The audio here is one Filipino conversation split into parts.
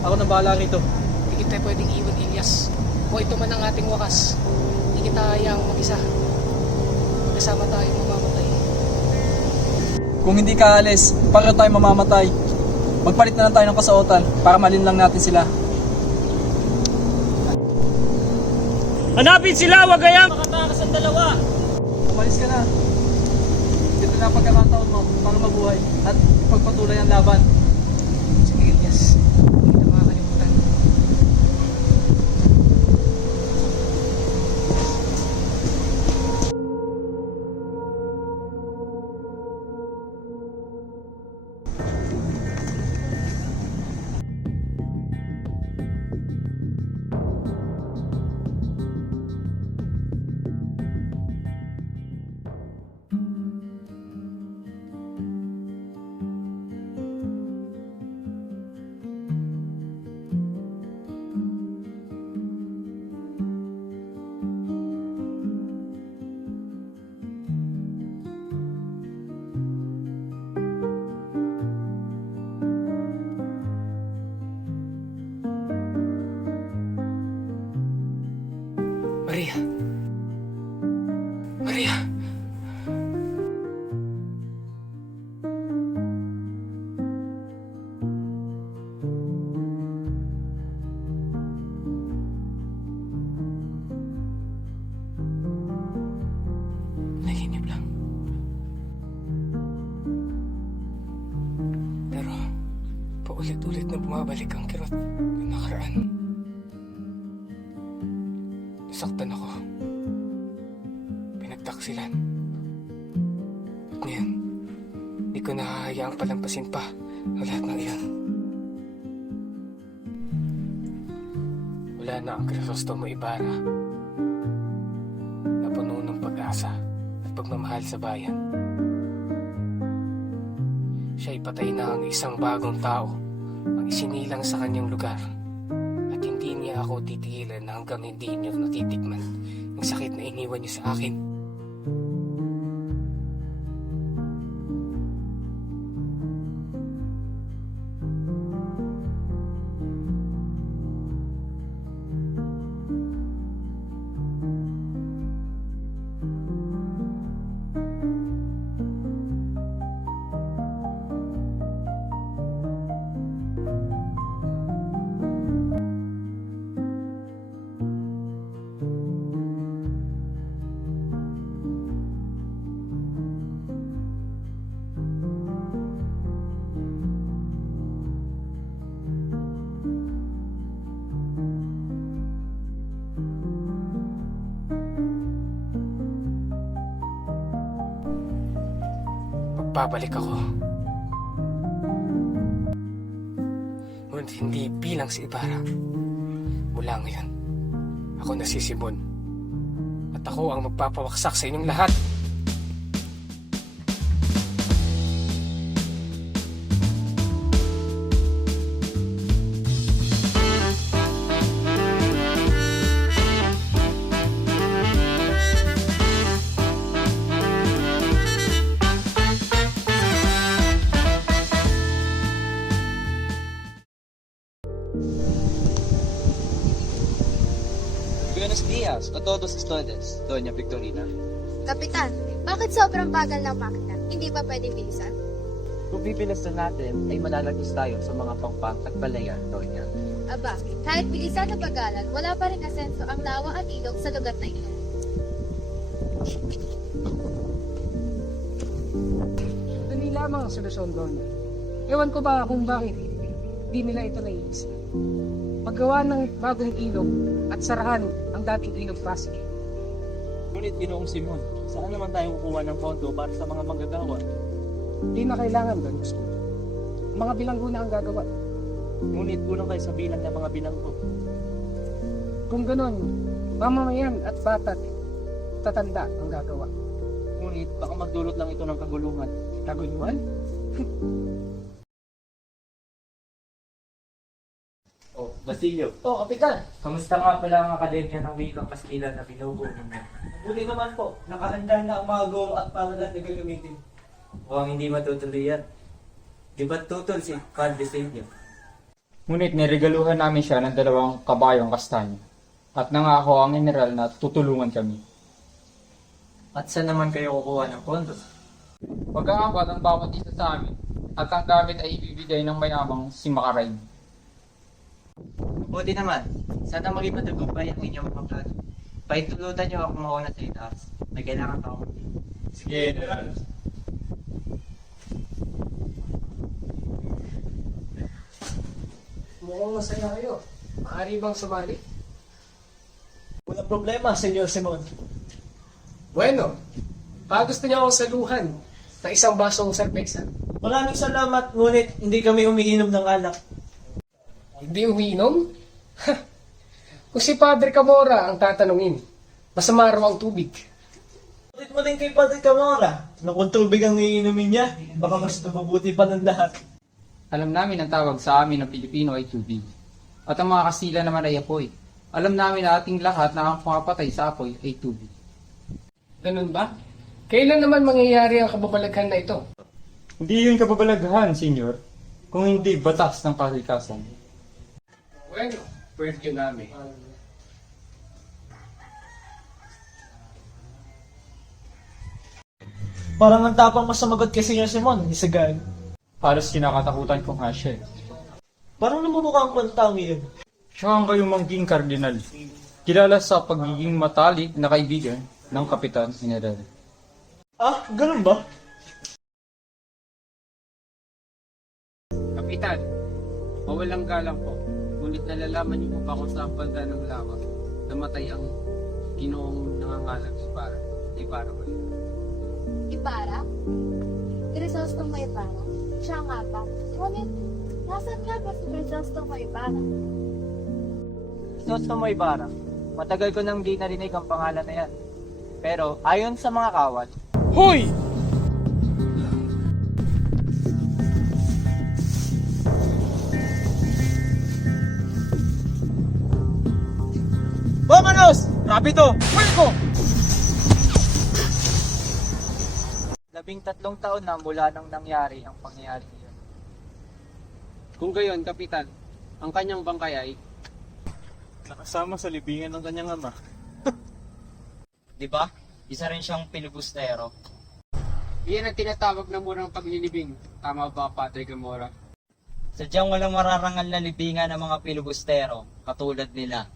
Ako na bahala rito. Hindi kita pwedeng iwan, Ilyas. O ito man ang ating wakas. Hindi kita hayaang mag-isa. Kasama tayo mamamatay. Kung hindi ka alis, pareho tayo mamamatay. Magpalit na lang tayo ng kasuotan para malinlang natin sila. Hanapin sila, wag kayang makatakas ang dalawa. Umalis ka na. Ito na ang pagkakataon mo para mabuhay at ipagpatuloy ang laban. Sige, Ilyas. Hindi kita makakalimutan. Maria. Maria. Naginip lang. Pero paulit-ulit na bumabalik ang kirot ng nakaraan. Nasaktan ako. Pinagtaksilan. At ngayon, di ko nahahayaang palampasin pa ang lahat ng iyan. Wala na ang Crisostomo Ibarra na puno ng pag-asa at pagmamahal sa bayan. Siya'y patay na ang isang bagong tao ang isinilang sa kanyang lugar. Hindi niya ako titigilan hanggang hindi niyo natitikman ang sakit na iniwan niyo sa akin. Babalik ako. Ngunit hindi bilang si Ibarra. Mula ngayon, ako na si Simon. At ako ang magpapawaksak sa inyong lahat. Buenos días a todos ustedes, Doña Victorina. Kapitan, bakit sobrang bagal ng makina? Hindi ba pwedeng bilisan? Kung bibilisan natin, ay malalagos tayo sa mga pangpang at balayan, Doña. Aba, kahit bilisan na bagalan, wala pa rin asenso ang lawa at ilog sa lugar na ito. Dali lamang ang solusyon doon. Ewan ko ba kung bakit di nila ito naiisip. Paggawa ng bagong ilog at sarahan ang dating ilog Pasig. Ngunit Ginoong Simon, saan naman tayo kukuha ng pondo para sa mga manggagawa? Di na kailangan doon. Mga bilanggo na ang gagawa. Ngunit kulang tayo sa bilang ng mga bilanggo. Kung ganon, mamamayan at bata't tatanda ang gagawa. Ngunit baka magdulot lang ito ng kaguluhan. Kaguluhan? Oh, Basilio. Oh, Kapitan! Kamusta nga pala ang akademya ng Wikang Kastila na binubuo ninyo? Buti naman po, nakahanda na ang mga guro at paralan na gagamitin. Mukhang hindi matutuloy yan. Di ba tutol si Padre sa inyo? Ngunit niregaluhan namin siya ng 2 kabayong kastanyo. At nangako ang general na tutulungan kami. At saan naman kayo kukuha ng pondo? Pag-aapat ang bawat isa sa amin at ang gamit ay ibibigay ng mayamang si Makaray. Buti naman, sana maging matagumpay ang inyong mga plano. Paitulutan niyo ako mauna sa itaas. May kailangan ako. Sige, Mukhang masaya kayo. Maaari bang sumali? Walang problema, Senyor Simon. Bueno, gusto niya akong saluhan ng isang basong cerveza. Maraming salamat, ngunit hindi kami umiinom ng alak. Hindi umiinom? Kung si Padre Camora ang tatanungin, masama raw ang tubig. Bakit mo din kay Padre Camora na kung tubig ang iinumin niya, baka mas mabuti pa ng lahat. Alam namin ang tawag sa amin ng Pilipino ay tubig. At ang mga Kastila naman ay apoy. Alam namin na ating lahat na ang pumapatay sa apoy ay tubig. Ganun ba? Kailan naman mangyayari ang kababalaghan na ito? Hindi yun kababalaghan, senyor. Kung hindi batas ng kalikasan. Bueno, pwede namin. Parang ang tapang mo sumagot kay Senyor Simon, isagad. Halos kinakatakutan ko nga siya. Parang namumukhang kwentang iyon. Siya ang kayumangking kardinal. Kilala sa pagiging matalik na kaibigan ng Kapitan General. Ah, ganun ba? Kapitan, mawalang galang po. Ngunit nalalaman niyo po ba kung saan banda ng lawa namatay ang ginoong nangangalang Ibarra ba yun? Ibarra? Crisostong may Ibarra? Siya nga ba? Ngunit, nasan nga ba si Crisostong may Ibarra? Crisostomo Ibarra, matagal ko nang di narinig ang pangalan na yan. Pero ayon sa mga kawat, Hoy! Vámonos! Rapido! Fuego! 13 taon na mula nang nangyari ang pangyayari niyon. Kung gayon, Kapitan, ang kanyang bangkay ay Nakasama sa libingan ng kanyang ama. Di ba? Isa rin siyang pilibustero. iyan ang tinatawag na murang paglilibing. Tama ba, Padre Camora? Sadyang walang mararangal na libingan ng mga pilibustero, katulad nila.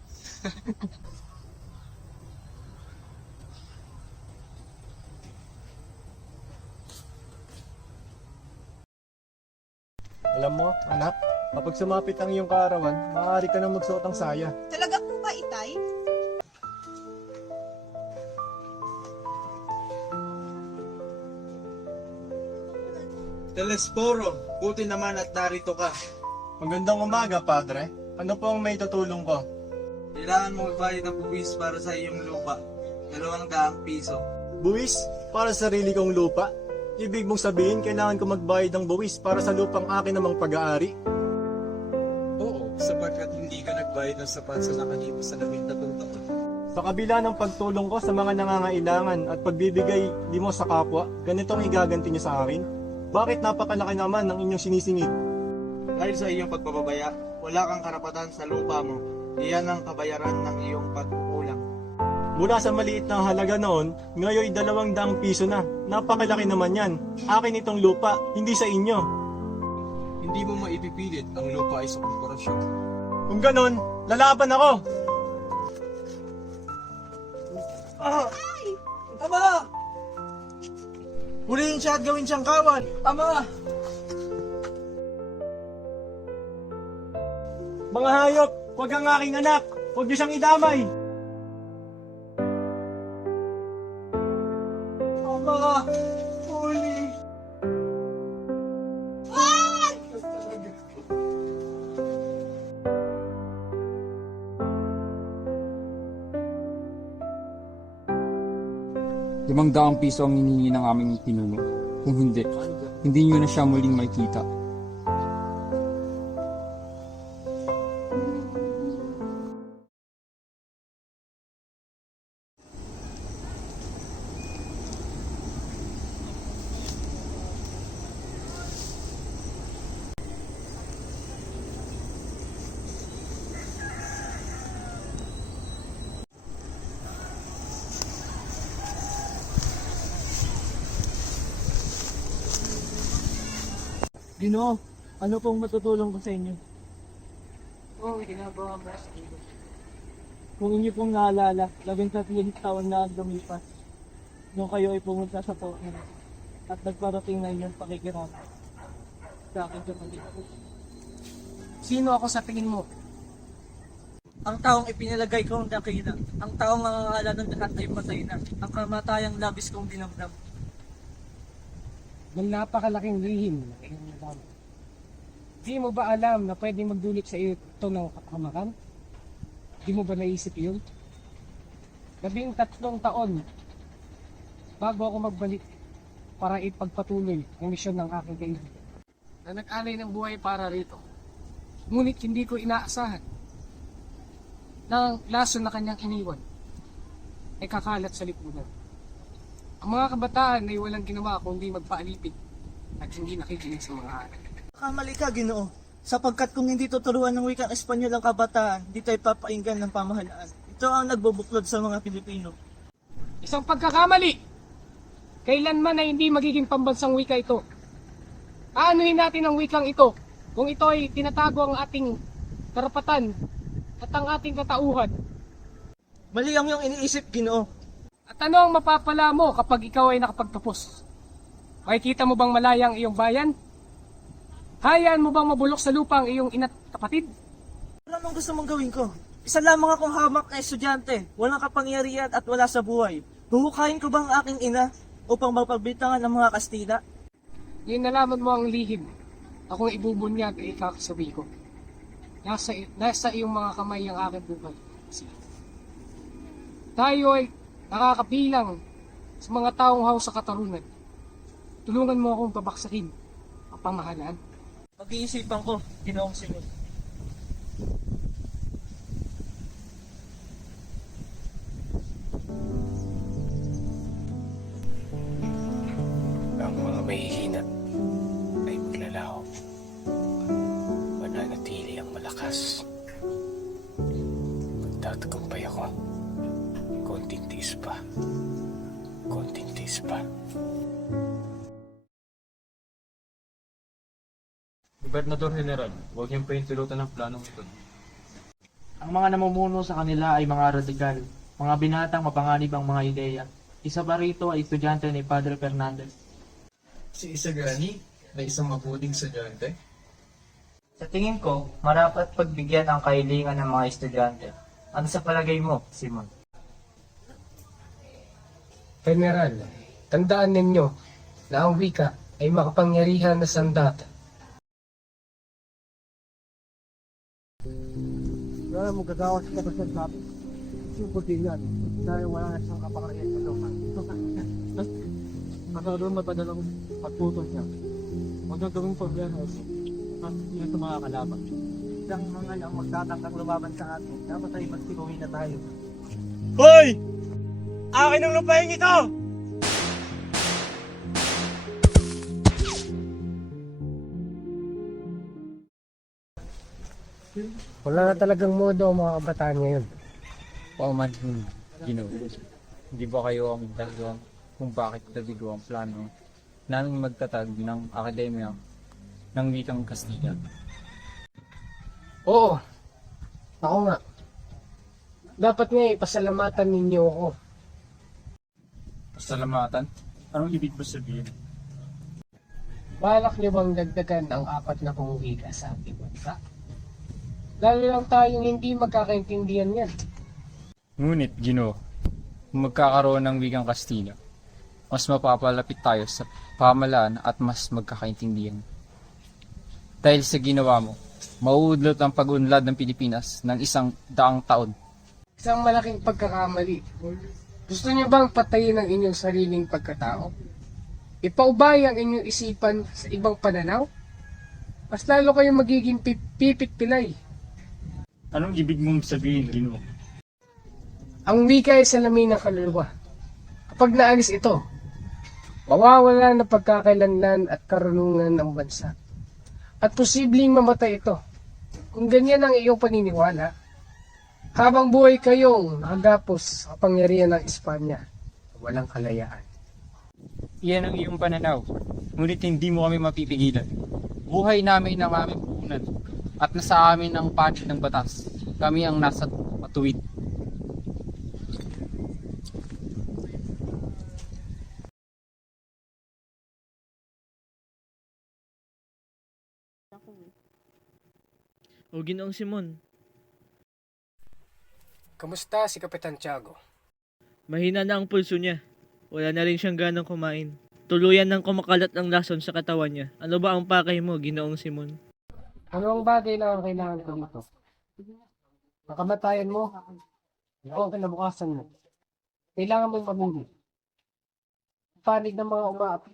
Alam mo, anak, kapag sumapit ang iyong kaarawan, maaari ka nang magsuot ng saya. Talaga po ba, Itay? Telesporo, buti naman at narito ka. Magandang umaga, Padre. Ano po ang may tutulong ko? Kailangan mo magbayad ng buwis para sa iyong lupa. 200 piso. Buwis? Para sa sarili kong lupa? Ibig mong sabihin, kailangan ko magbayad ng buwis para sa lupang akin namang pag-aari? Oo, sapagkat hindi ka nagbayad ng sapat sa nakalipas sa 13 taon. Sa kabila ng pagtulong ko sa mga nangangailangan at pagbibigay mo sa kapwa, ganito ang igaganti niyo sa akin? Bakit napakalaki naman ng inyong sinisingit? Dahil sa iyong pagpapabaya, wala kang karapatan sa lupa mo. Iyan ang kabayaran ng iyong pagkukulang. Mula sa maliit na halaga noon, ngayon 200 piso na. Napakalaki naman yan. Akin itong lupa, hindi sa inyo. Hindi mo maipipilit ang lupa ay sa korporasyon. Kung ganon, lalaban ako! Ama! Huliin siya at gawin siyang kawan! Ama! Mga hayop, huwag ang aking anak! Huwag niyo siyang idamay! Ama! Huli! ₱500 piso ang hinihingi ng aming pinuno. Kung hindi nyo na siya muling makita. Ginoo, ano pong matutulong ko sa inyo? Oo, ginagawa mo sa iyo. Kung inyo pong naalala, 13 taon na ang lumipas nung kayo ay pumunta sa Pokemon at nagparating na inyong pakikirama sa akin kapatid. Sino ako sa tingin mo? Ang taong ipinalagay kong dakila, ang taong mangangala ng lahat ay patay na, ang kamatayang labis kong dinamdam. Ng napakalaking lihim na iyong nadama. Di mo ba alam na pwedeng magdulot sa iyo ito ng kapahamakan? Di mo ba naisip yun? 13 taon bago ako magbalik para ipagpatuloy ang misyon ng aking kaibigan na nag-alay ng buhay para rito. Ngunit hindi ko inaasahan na ang laso na kanyang iniwan ay kakalat sa lipunan. Ang mga kabataan ay walang ginawa kundi magpaalipin at hindi nakikinig sa mga aral. Kamali ka, Ginoo, sapagkat kung hindi tuturuan ng wikang Espanyol ang kabataan, di tayo papainggan ng pamahalaan. Ito ang nagbubuklod sa mga Pilipino. Isang pagkakamali! Kailanman ay hindi magiging pambansang wika ito. Aanuhin natin ang wikang ito kung ito ay tinatago ang ating karapatan at ang ating katauhan. Mali ang iyong iniisip, Ginoo. At ano ang mapapala mo kapag ikaw ay nakapagtapos? Makikita mo bang malaya ang iyong bayan? Hayaan mo bang mabulok sa lupa ang iyong ina't kapatid? Ano ang gusto mong gawin ko? Isa lamang akong hamak na estudyante, walang kapangyarihan at wala sa buhay. Huhukayin ko ba ang aking ina upang mapagbitangan ng mga Kastila? Ngayon nalaman mo ang lihim. Akong ibubunyag ay kakasabi ko. Nasa iyong mga kamay ang aking buhay. Sige. Tayo ay nakakabilang sa mga taong haw sa katarunan. Tulungan mo akong pabaksakin ang pamahalaan. Pag-iisipan ko, Ginoong Simon. Ang mga mahihina ay maglalaho. Mananatili ang malakas. Magtatagumpay ako. Konting tiis pa. Konting tiis pa. Gobernador General, huwag niyong paintulutan ng planong ito. Ang mga namumuno sa kanila ay mga radikal, mga binatang mapanganib ang mga ideya. Isa pa rito ay estudyante ni Padre Fernandez. Si Isagani na isang mabuting estudyante. Sa tingin ko, marapat pagbigyan ang kahilingan ng mga estudyante. Ano sa palagay mo, Simon? General, tandaan ninyo na ang wika ay makapangyarihan na sandata. Wala mong gagawa sa kapatid natin. Yung putingan, dahil wala na siyang kapangyarihan sa lupa. Makaroon mapadalang pagputol niya. Huwag na gawing problema yun sa mga kalaban. Isang mga lang magtatangkang lumaban sa atin, dapat ay magsinuhin na tayo. Hoy! Akin ang lupain ito! Wala na talagang modo ang mga kabataan ngayon. Pauman, Ginoo. Hindi ba kayo ang dahilan kung bakit nabigo ang plano namin magtatag ng akademya ng wikang Kastila? Oo, ako nga. Dapat nga ipasalamatan ninyo ako. Pasalamatan? Anong ibig mo sabihin? Balak niyo bang dagdagan ang 4 na pong wika sa ating bansa? Lalo lang tayong hindi magkakaintindihan yan. Ngunit, Ginoo, kung magkakaroon ng wikang Kastila, mas mapapalapit tayo sa pamahalaan at mas magkakaintindihan. Dahil sa ginawa mo, mauudlot ang pag-unlad ng Pilipinas ng 100 taon. Isang malaking pagkakamali. Gusto niyo bang patayin ang inyong sariling pagkatao? Ipaubay ang inyong isipan sa ibang pananaw? Mas lalo kayong magiging pipit-pilay. Anong ibig mong sabihin, Ginoo? Ang wika ay salamin ng kaluluwa. Kapag naalis ito, mawawala na pagkakailanlan at karunungan ng bansa. At posibleng mamatay ito. Kung ganyan ang iyong paniniwala, habang buhay kayong nakagapos sa kapangyarihan ng Espanya, walang kalayaan. Iyan ang iyong pananaw, ngunit hindi mo kami mapipigilan. Buhay namin ang aming puhunan at nasa amin ang panig ng batas. Kami ang nasa matuwid. O Ginoong Simon, Kamusta si Kapitan Tiago? mahina na ang pulso niya. Wala na rin siyang ganang kumain. Tuluyan ng kumakalat ang lason sa katawan niya. Ano ba ang pakay mo, Ginoong Simon? Ano ang bagay lang ang kailangan ko dito? Nakamatayan mo, o ang kinabukasan mo. Kailangan mong mamili. Panig ng mga umaapi,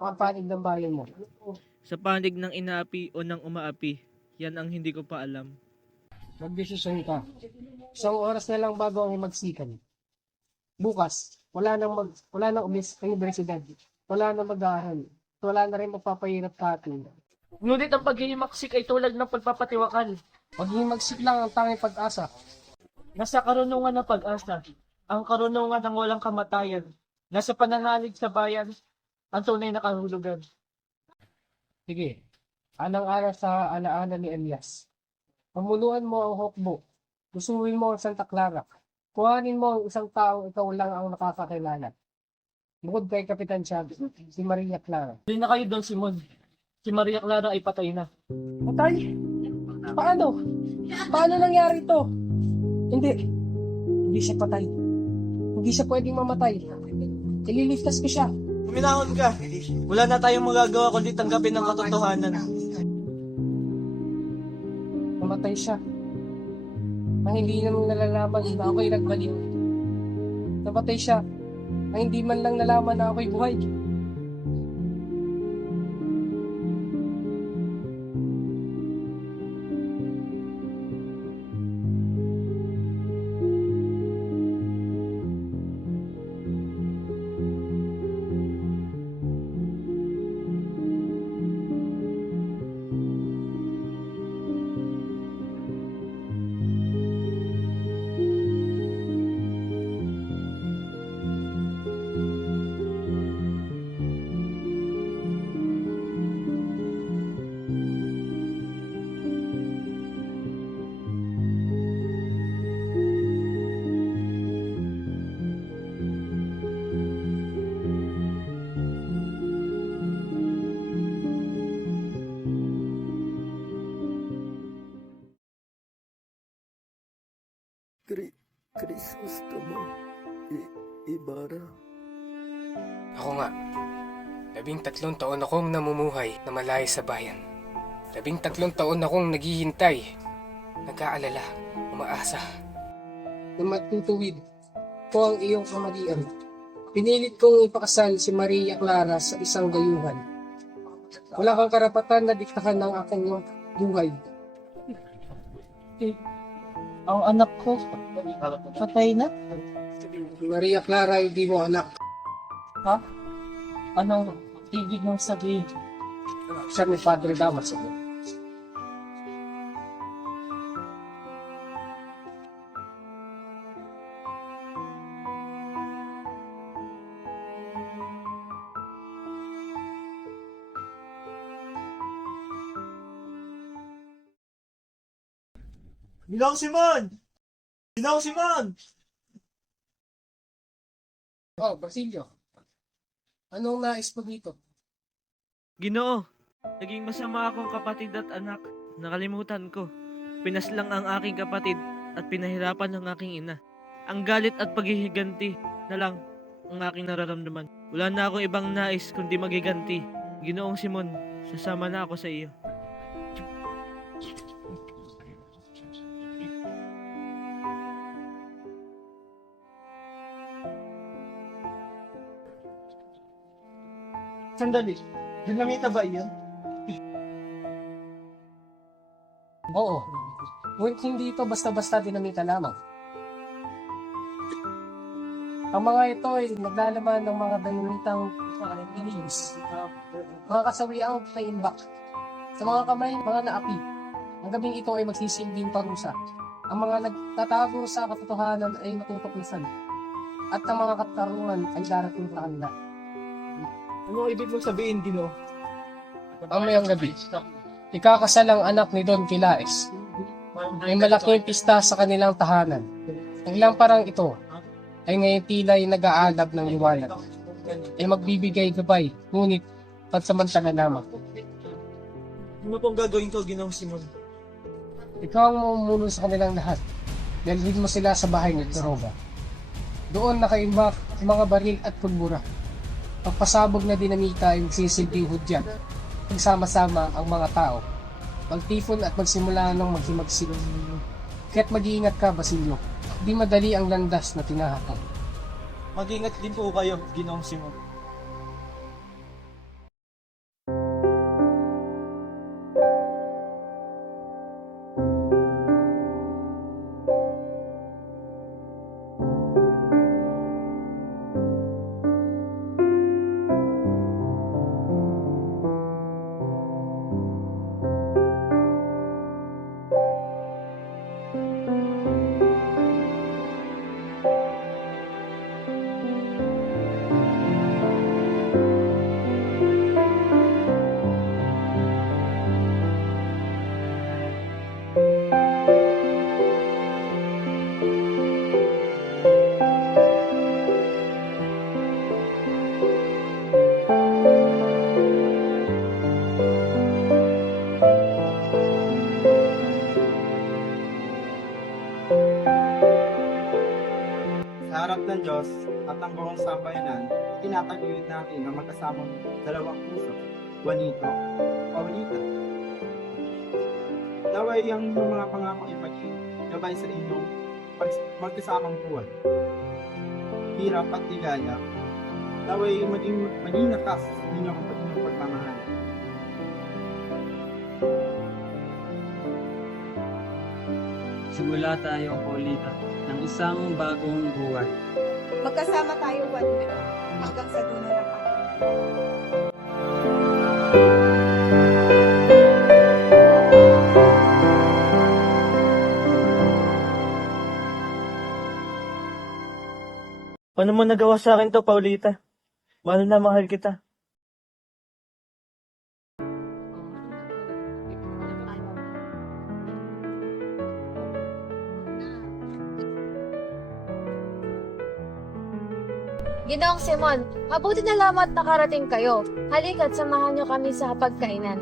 ang panig ng bayan mo. Sa panig ng inaapi o ng umaapi, yan ang hindi ko pa alam. Magdesisyon ka. Isang oras na lang bago ang magsikan. Bukas, wala nang umis ang universidad. Wala nang mag-aaral. Wala na rin magpapahirap sa atin. Ngunit ang paghihimaksik ay tulad ng pagpapatiwakal. Paghimagsik lang ang tanging pag-asa. Nasa karunungan ng pag-asa, ang karunungan ng walang kamatayan. Nasa pananalig sa bayan, ang tunay na kahulugan. Sige, anang-aral sa alaala ni Elias. Pamuluan mo ang hukbo. Usuwin mo ang Santa Clara. Kuhanin mo ang isang taong ikaw lang ang nakakakilala. Bukod kay Kapitan Tiago, si Maria Clara. Hindi na kayo doon, Simon. Si Maria Clara ay patay na. Patay? Paano? Paano nangyari ito? Hindi. Hindi siya patay. Hindi siya pwedeng mamatay. Ililigtas ko siya. Kuminahon ka. Wala na tayong magagawa kundi tanggapin ang katotohanan. Namatay siya. Ang hindi naman nalalaman na ako'y nagbalik. Namatay siya. Ang hindi man lang nalaman na ako'y buhay. Crisostomo Ibarra. Ako nga. 13 taon akong namumuhay na malayo sa bayan. 13 taon akong naghihintay, nag-aalala, umaasa. Na matutuwid ko ang iyong kamalian. Pinilit kong ipakasal si Maria Clara sa isang dayuhan. Wala kang karapatan na diktahan ng aking buhay. Ang anak ko, patay na? Maria Clara, hindi mo anak. Ha? Anong ibig mong sabihin? Siya ni Padre Damas. Ginoong Simon! Ginoong Simon! Oh, Basilio. Anong nais mo dito? Ginoo, naging masama akong kapatid at anak. Nakalimutan ko. Pinaslang ang aking kapatid at pinahirapan ang aking ina. Ang galit at paghihiganti na lang ang aking nararamdaman. Wala na akong ibang nais kundi magiganti. Ginoong Simon, sasama na ako sa iyo. Sandali, dinamita ba iyon? Oo. Ngunit hindi ito basta-basta dinamita lamang. Ang mga ito ay naglalaman ng mga dinamitang inilis. Mga kasawiang paimbak. Sa mga kamay, mga naapi. Ang gabing ito ay magsisilbing parusa. Ang mga nagtatago sa katotohanan ay matutuklasan. At ang mga katarungan ay darating sa kanila. Ano ibig mong sabihin, Ginoo? Ang mayang gabi, ikakasal ang anak ni Don Quilaes. May malaking pista sa kanilang tahanan. Ang lamparang ito ay ngayon tila'y nag-aalab ng liwanag. Ay magbibigay gabay, ngunit pansamantala lamang. Ano pong gagawin ko, Ginoong Simon? Ikaw ang mamumuno sa kanilang lahat. Dalhin mo sila sa bahay ni Toroba. Doon nakaimbak ang mga baril at pulbura. Pagpasabog na dinamita ay magsisilbing hudyat. Pagsama-sama ang mga tao. Magtifon at magsimula ng maghimagsik. Kaya't mag-iingat ka, Basilio. Di madali ang landas na tinahakang. Mag-ingat din po kayo, Ginoong Simon. Sa harap ng Diyos at ang buong sambayanan, tinataguyod natin ang magkasamang dalawang puso, Juanito, Paulita. Naway ang inyong mga pangakong ipagin, gabay sa inyong magkasamang buwan. Hirap at ligaya, naway maging lakas sa inyong pagmamahal. Simula tayo, Paulita, ng isang bagong buhay. Magkasama tayo, Juanito, hanggang sa dulo ng panahon. Paano mo nagawa sa akin to, Paulita? Mahal na mahal kita. Ginoong Simon, mabuti na lamang at nakarating kayo. Halika't samahan niyo kami sa pagkainan.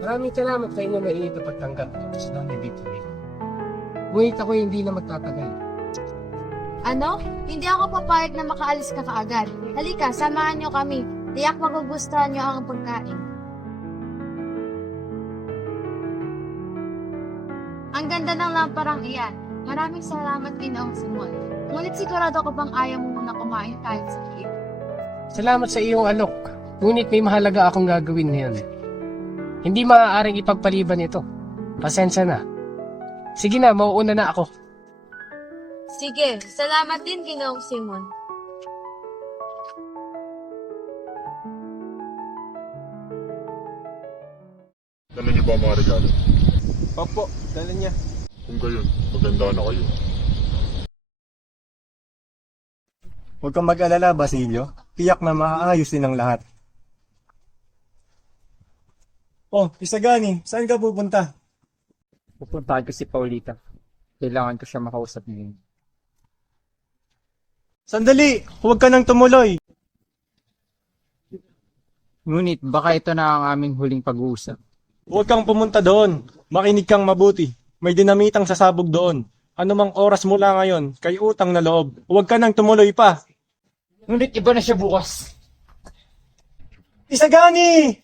Maraming salamat sa inyo na ito pagtanggap sa nang dito. Ngunit ako hindi na magtatagal. Ano? Hindi ako papayag na makaalis ka kaagad. Halika, samahan niyo kami. Tiyak magugustuhan niyo ang pagkain. Ang ganda ng lamparang iyan. Maraming salamat, Ginoong Simon. Ngunit sigurado ko bang ayaw mo muna kumain kahit sa liit. Salamat sa iyong alok. Ngunit may mahalaga akong gagawin ngayon. Hindi maaaring ipagpaliban ito. Pasensya na. Sige na, mauuna na ako. Sige, salamat din, Ginoong Simon. Dala niyo ba ang mga regalo? Opo, dala niya. Kung gayon, maganda na kayo. Huwag kang mag-alala, Basilio. Tiyak na maaayos din ang lahat. Oh, Isagani, saan ka pupunta? Pupuntahan ko si Paulita. Kailangan ko siya makausap ngayon. Sandali! Huwag ka nang tumuloy! Ngunit baka ito na ang aming huling pag-uusap. Huwag kang pumunta doon. Makinig kang mabuti. May dinamitang sasabog doon. Anumang oras mula ngayon, kay utang na loob. Huwag ka nang tumuloy pa. Ngunit iba na siya bukas. Isagani!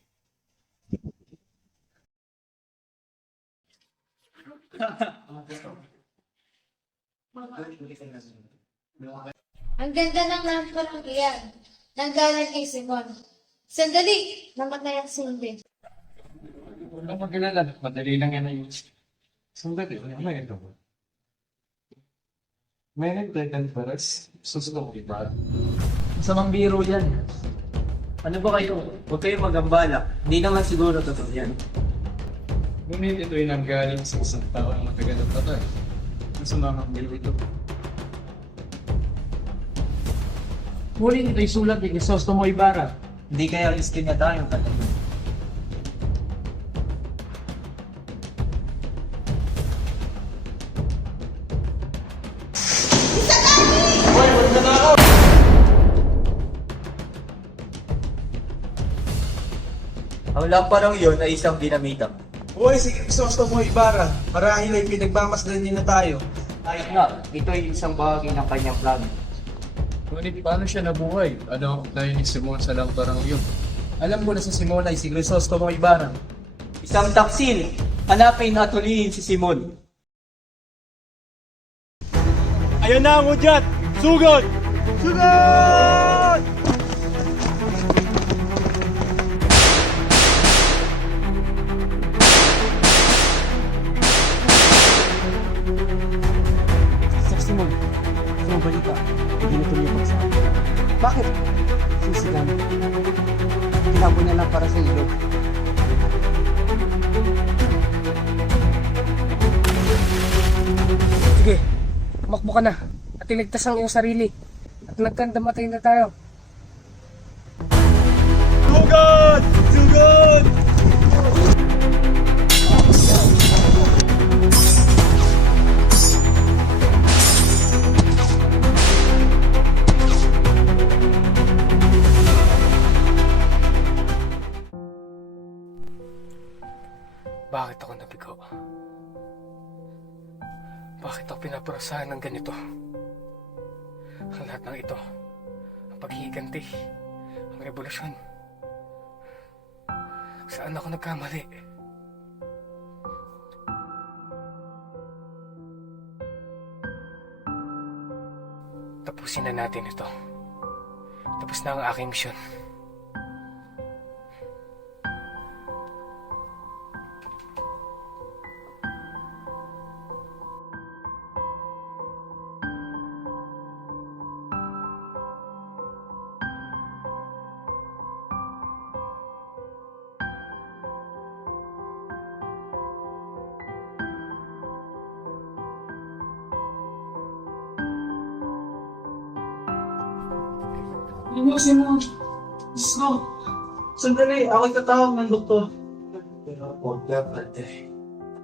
Ang ganda ng lamparang iyan. Nanggaling kay Simon. Sandali! Namatay ang silbi. Huwag mag-alala, madali lang yan ayun. Sandali, ano ito? May nagtagan paras. Susunod ko ba? Masamang biro yan. Ano ba kayo? Huwag kayong magambala. Hindi naman siguro totoo yan. Ngunit ito'y nanggaling sa isang tao na matagal ang patay. Masamang biro ito. Ngunit ito'y sulat ni Crisostomo Ibarra. Hindi kaya iskin niya tayong katayin. Ang lamparang iyon ay isang dinamita. Hoy, si Crisostomo Ibarra, marahil ay pinagmamasdan niyo na tayo. Ay nga, ito ay isang bahagi ng kanyang plano. Ngunit paano siya nabuhay? Ano tayo ni Simon sa lamparang yun? Alam ko na si Simon ay si Crisostomo Ibarra. Isang taksil, hanapin at huliin si Simon. Ayun na ang udyat! Sugod! Sugod! Sir Simon, ano balita? Hindi na tuloy yung pagsabi. Bakit? Sisigang. Tinabo niya lang para sa ilog. Sige, tumakbo ka na at iligtas ang iyong sarili. At nagkandamatay na tayo. Sugod! Sugod! Bakit ako nabigo? Bakit ako pinaparusahan ng ganito? Ang lahat ng ito, ang paghihiganti, ang revolusyon. Saan ako nagkamali? Tapusin na natin ito. Tapos na ang aking misyon. Lumusin mo. Diyos ko. Sandali, ako'y tatawag ng doktor. Pero huwag na, brother.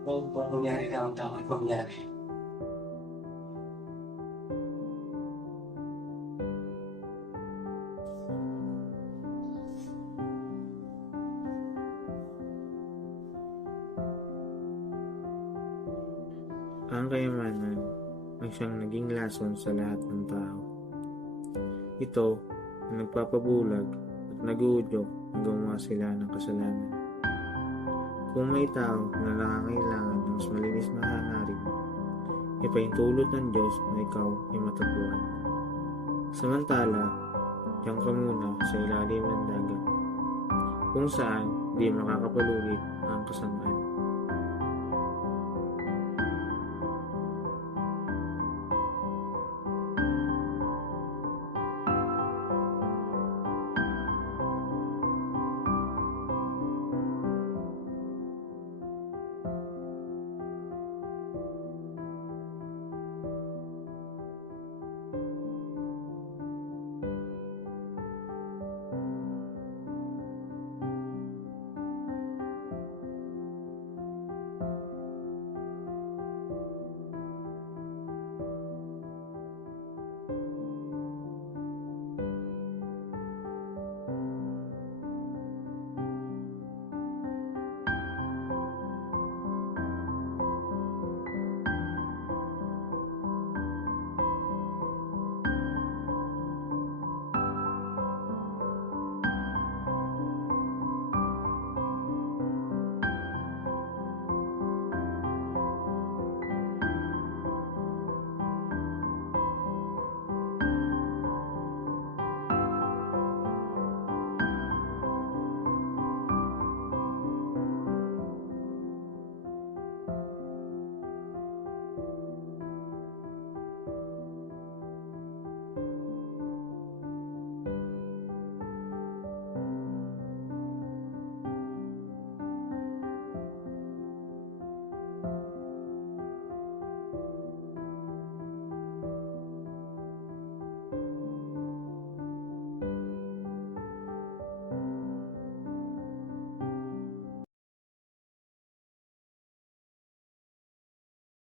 Huwag pa nangyari na ang tao ay pangyari. Ang kayamanan ang siyang naging lason sa lahat ng tao. Ito ang nagpapabulag at nag-uudyok hanggang gumawa sila ng kasalanan. Kung may tao na nangangailangan ng mas malinis na hangarin, ipaintulot ng Diyos na ikaw ay matagpuan. Samantala, diyan ka muna sa ilalim ng dagat, kung saan di makakapalulit ang kasamaan.